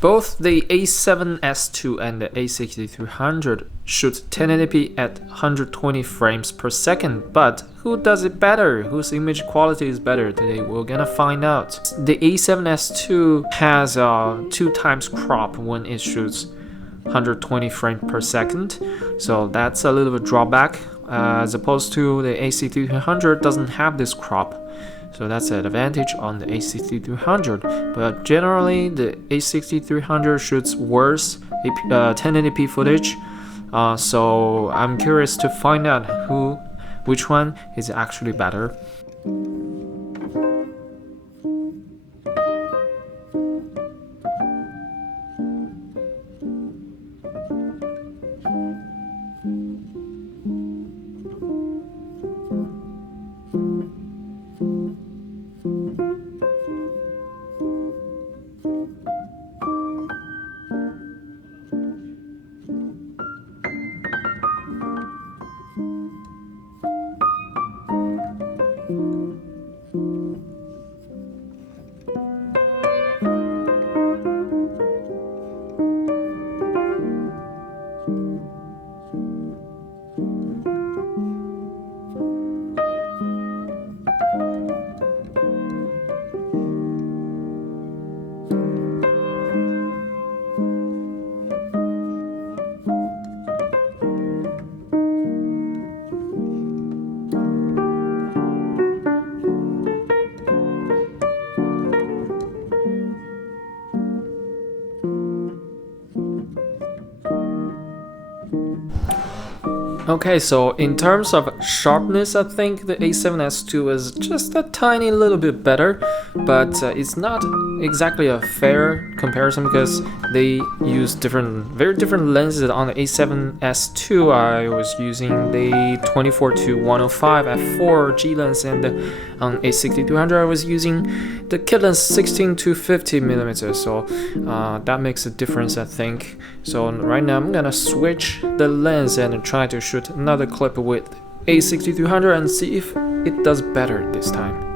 Both the A7S II and the A6300 shoot 1080p at 120 frames per second, but who does it better? Whose image quality is better? Today we're gonna find out. The A7S II has a 2x crop when it shoots 120 frames per second, so that's a little bit drawback, as opposed to the A6300 doesn't have this crop. So that's an advantage on the A6300, but generally the A6300 shoots worse 1080p footage. So I'm curious to find out which one is actually better. Okay, so in terms of sharpness, I think the A7S II is just a tiny little bit better, but it's not exactly a fair comparison because they use very different lenses. On the A7S II, I was using the 24-105 f4 lens, and on A6200 I was using the kit lens 16-50mm, so that makes a difference, I think. So right now I'm gonna switch the lens and try to shoot another clip with A6200 and see if it does better this time.